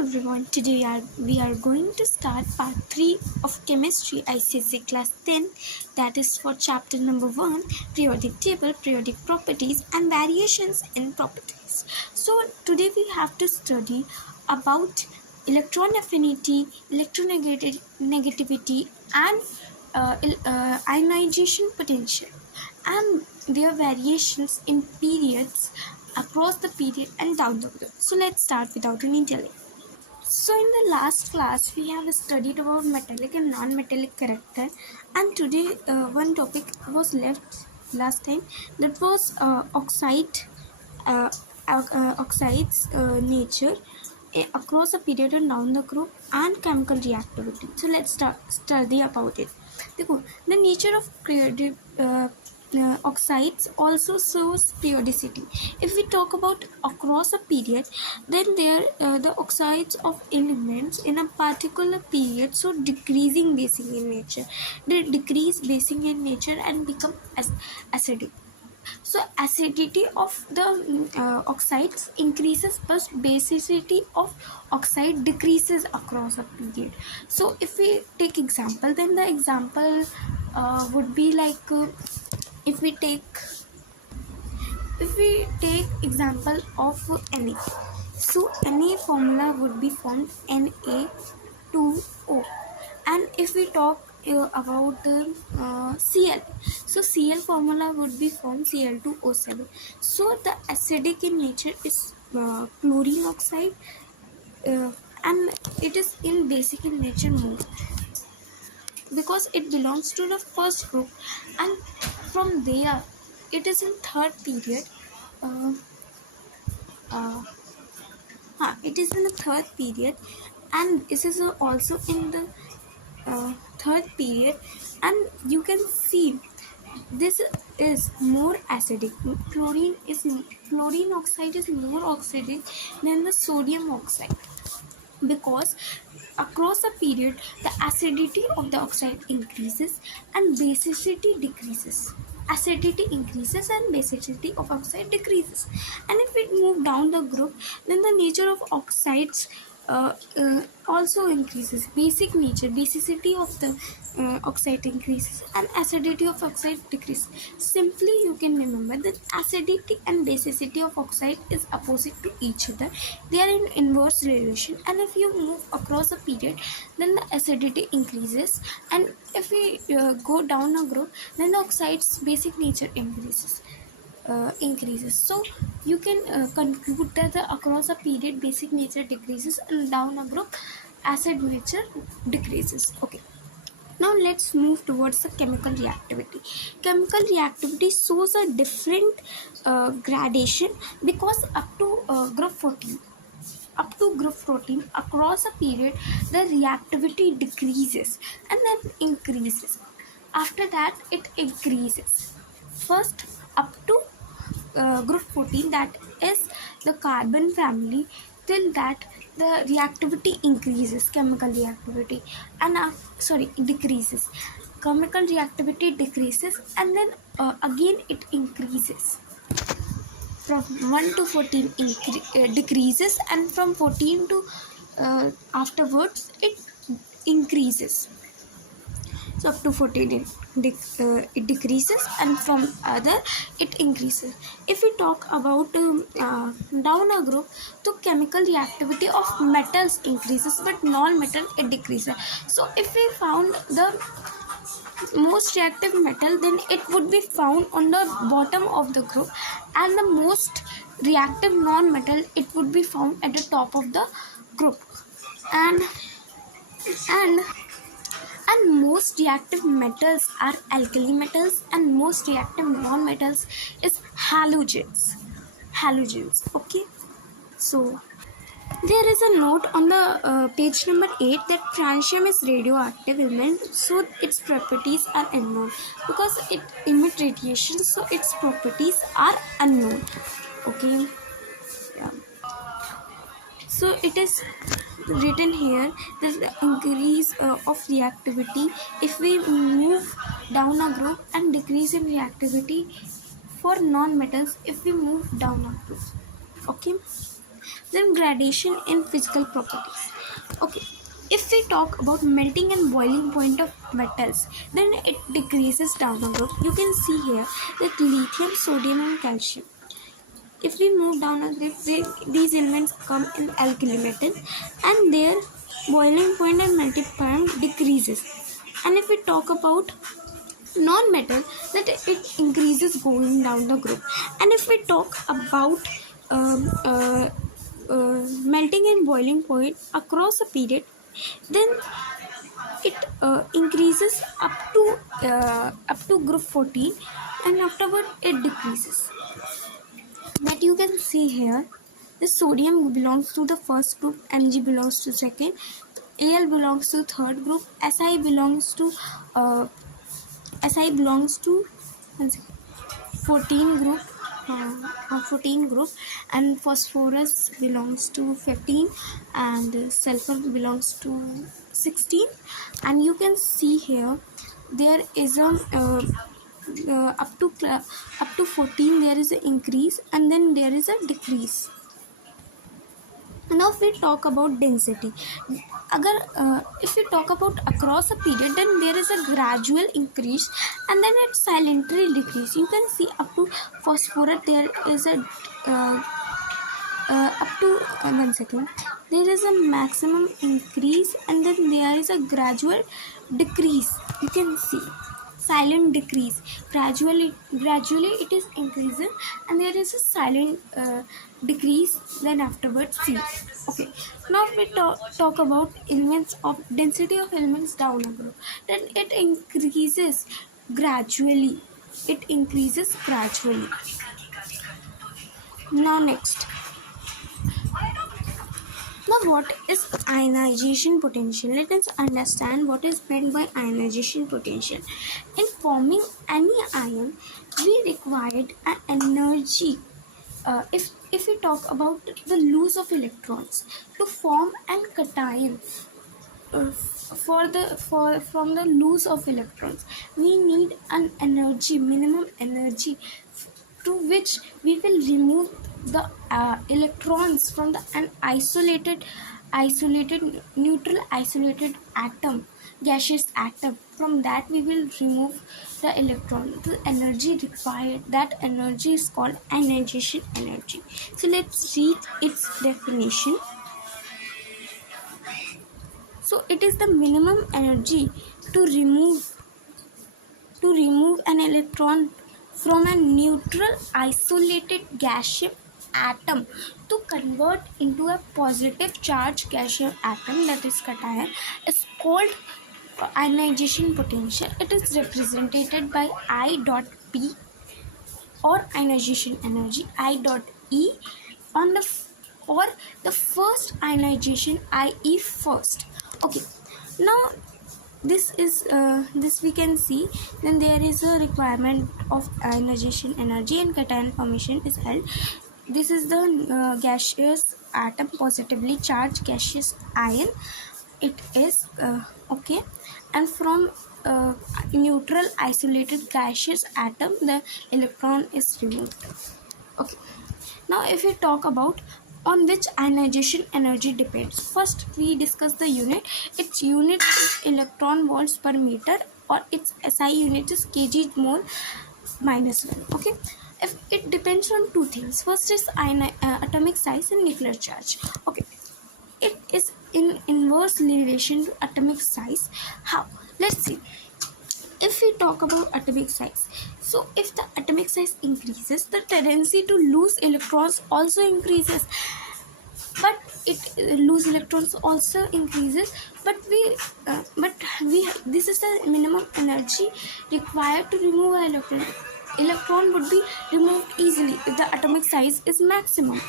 everyone, today we are going to start part 3 of chemistry icse class 10, that is for chapter number 1, periodic table, periodic properties and variations in properties. So today we have to study about electron affinity, electronegativity and ionization potential and their variations in periods, across the period and down the road. So let's start without any delay. So in the last class we have studied about metallic and non-metallic character, and today one topic was left last time, that was uh, oxides nature across a period and down the group and chemical reactivity. So let's study about it. The nature of oxides also shows periodicity. If we talk about across a period, then the oxides of elements in a particular period so decreasing basic in nature. They decrease basic in nature and become acidic. So acidity of the oxides increases, but basicity of oxide decreases across a period. So if we take example, then the example would be like if we take example of Na. So Na formula would be formed Na2O. And if we talk about Cl, so Cl formula would be formed Cl2O7. So the acidic in nature is chlorine oxide, and it is in basic in nature more, because it belongs to the first group, and from there it is in third period. It is in the third period, and this is also in the third period, and you can see this is more acidic. Chlorine oxide is more acidic than the sodium oxide, because across a period the acidity of the oxide increases and basicity decreases. Acidity increases and basicity of oxide decreases. And if we move down the group, then the nature of oxides also increases. Basicity of the oxide increases and acidity of oxide decreases. Simply you can remember that acidity and basicity of oxide is opposite to each other. They are in inverse relation, and if you move across a period, then the acidity increases, and if we go down a group, then the oxide's basic nature increases. So you can conclude that across a period basic nature decreases, and down a group acid nature decreases. Okay, now let's move towards the chemical reactivity. Chemical reactivity shows a different gradation, because up to group 14 across a period the reactivity decreases and then increases. After that it increases. First, up to group 14, that is the carbon family, till that the reactivity increases, chemical reactivity, and decreases. Chemical reactivity decreases, and then again it increases. From 1 to 14 decreases, and from 14 to afterwards it increases. So up to 14 it decreases, and from other it increases. If we talk about down a group, so chemical reactivity of metals increases, but non-metal it decreases. So if we found the most reactive metal, then it would be found on the bottom of the group, and the most reactive non-metal it would be found at the top of the group. And most reactive metals are alkali metals, and most reactive non-metals is halogens. Okay, so there is a note on the page number 8 that francium is radioactive element, so its properties are unknown, because it emits radiation, so its properties are unknown. Okay, yeah. So it is written here that the increase of reactivity, if we move down a group, and decrease in reactivity for non-metals if we move down a group. Okay, Then gradation in physical properties. Okay, if we talk about melting and boiling point of metals, then it decreases down the group. You can see here that lithium, sodium and calcium. If we move down a group, these elements come in alkali metal and their boiling point and melting point decreases. And if we talk about non-metal, that it increases going down the group. And if we talk about um, uh, melting and boiling point across a period, then it increases up to group 14, and afterward it decreases. That you can see here, the sodium belongs to the first group, Mg belongs to second, Al belongs to third group, uh, Si belongs to 14 group, 14 group, and phosphorus belongs to 15, and sulfur belongs to 16. And you can see here there is a up to 14 there is an increase, and then there is a decrease. Now if we talk about density, if we talk about across a period, then there is a gradual increase and then it silently decrease. You can see up to phosphorus there is a up to 1 second, there is a maximum increase and then there is a gradual decrease. You can see silent decrease. Gradually it is increasing and there is a silent decrease. Then afterwards see. Okay, now we talk about elements of density of elements down a group, then it increases gradually. Now next, now what is ionization potential? Let us understand what is meant by ionization potential. In forming any ion, we required an energy. If we talk about the loss of electrons to form an cation, from the loss of electrons, we need an energy, minimum energy, to which we will remove the electrons from an isolated neutral isolated atom, gaseous atom. From that we will remove the electron. The energy required, that energy is called ionization energy. So let's read its definition. So it is the minimum energy to remove an electron from a neutral isolated gaseous atom to convert into a positive charge gaseous atom, that is cation, is called ionization potential. It is represented by I dot P, or ionization energy, I dot E on the or the first ionization, IE first. Okay, now this is this we can see. Then there is a requirement of ionization energy and cation formation is held. This is the gaseous atom, positively charged gaseous ion. It is okay, and from neutral isolated gaseous atom the electron is removed. Okay, now if we talk about on which ionization energy depends, first we discuss the unit. Its unit is electron volts per meter, or its SI unit is kg mole minus 1. Okay, if it depends on two things. First is atomic size and nuclear charge. Okay, it is in inverse relation to atomic size. How? Let's see. If we talk about atomic size, so if the atomic size increases, the tendency to lose electrons also increases. But lose electrons also increases, but this is the minimum energy required to remove an electron. Electron would be removed easily if the atomic size is maximum,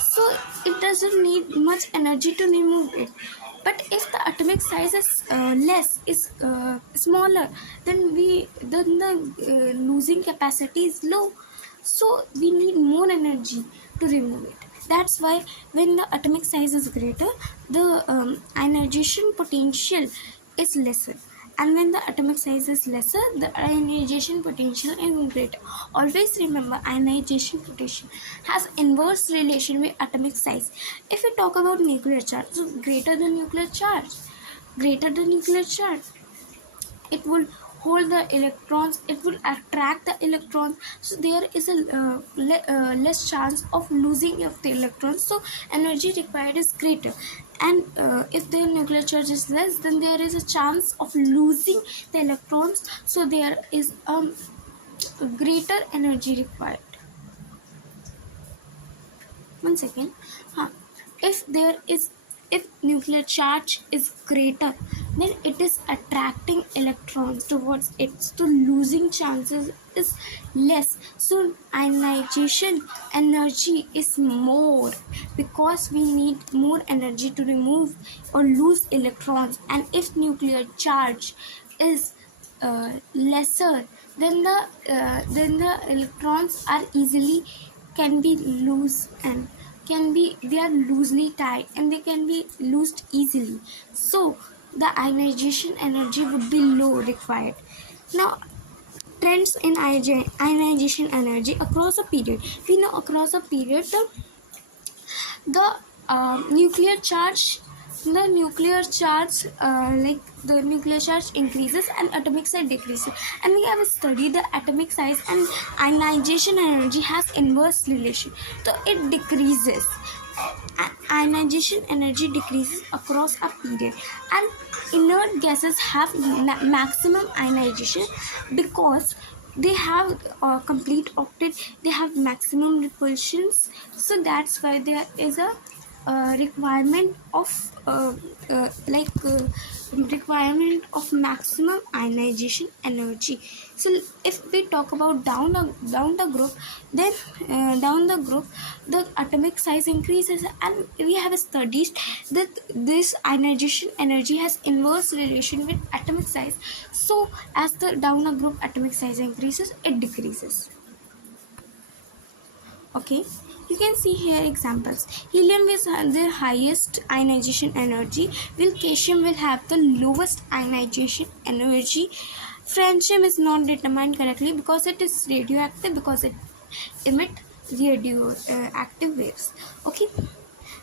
so it doesn't need much energy to remove it. But if the atomic size is smaller, then the losing capacity is low, so we need more energy to remove it. That's why when the atomic size is greater, the ionization potential is lesser. and when the atomic size is lesser, the ionization potential is greater. Always remember, ionization potential has inverse relation with atomic size. If we talk about nuclear charge, so greater the nuclear charge, it will hold the electrons, it will attract the electrons, so there is a less chance of losing of the electrons, so energy required is greater. And if the nuclear charge is less, then there is a chance of losing the electrons, so there is greater energy required. One second. huh. if there is if nuclear charge is greater, then it is attracting electrons towards it, so losing chances is less, so ionization energy is more, because we need more energy to remove or lose electrons. And if nuclear charge is lesser, then the electrons are easily can be loose and they are loosely tied and they can be loosed easily, so the ionization energy would be low required. Now, trends in ionization energy across a period. We know across a period the nuclear charge the nuclear charge the nuclear charge increases and atomic size decreases, and we have studied the atomic size and ionization energy has inverse relation, so it decreases. Ionization energy decreases across a period, and inert gases have maximum ionization because they have complete octet, they have maximum repulsions, so that's why there is a requirement of requirement of maximum ionization energy. So if we talk about down the group, then down the group the atomic size increases, and we have studied that this ionization energy has inverse relation with atomic size, so as the down the group atomic size increases, it decreases. Okay, you can see here examples. Helium is the highest ionization energy, while cation will have the lowest ionization energy. Francium is not determined correctly because it is radioactive, because it emits radioactive waves. Okay,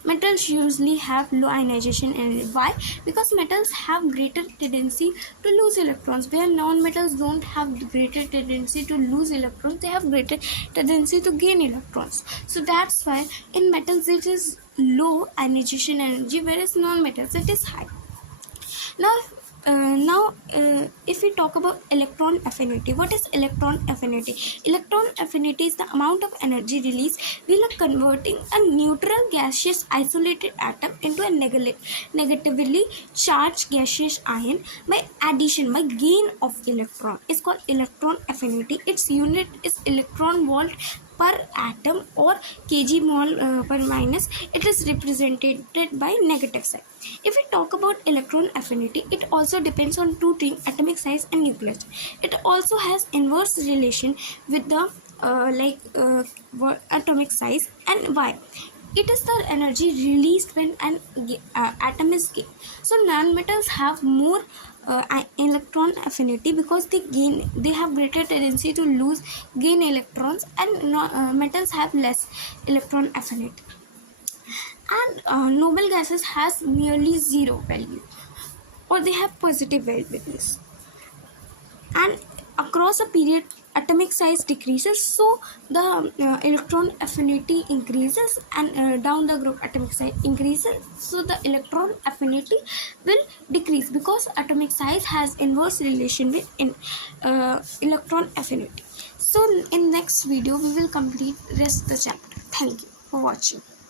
metals usually have low ionization energy. Why? Because metals have greater tendency to lose electrons, where non-metals don't have greater tendency to lose electrons, they have greater tendency to gain electrons. So that's why in metals it is low ionization energy, whereas non-metals it is high. Now, if we talk about electron affinity, what is electron affinity? Electron affinity is the amount of energy released while converting a neutral gaseous isolated atom into a negatively charged gaseous ion by gain of electron. It's called electron affinity. Its unit is electron volt per atom or kg mole per minus. It is represented by negative sign. If we talk about electron affinity, it also depends on two things: atomic size and nuclear charge. It also has inverse relation with the atomic size. And why? It is the energy released when an atom is gained. So non-metals have more electron affinity because they have greater tendency to gain electrons, and metals have less electron affinity. And noble gases has nearly zero value, or they have positive values. And across a period, atomic size decreases, so the electron affinity increases, and down the group atomic size increases, so the electron affinity will decrease because atomic size has inverse relation with electron affinity. So in next video we will complete rest the chapter. Thank you for watching.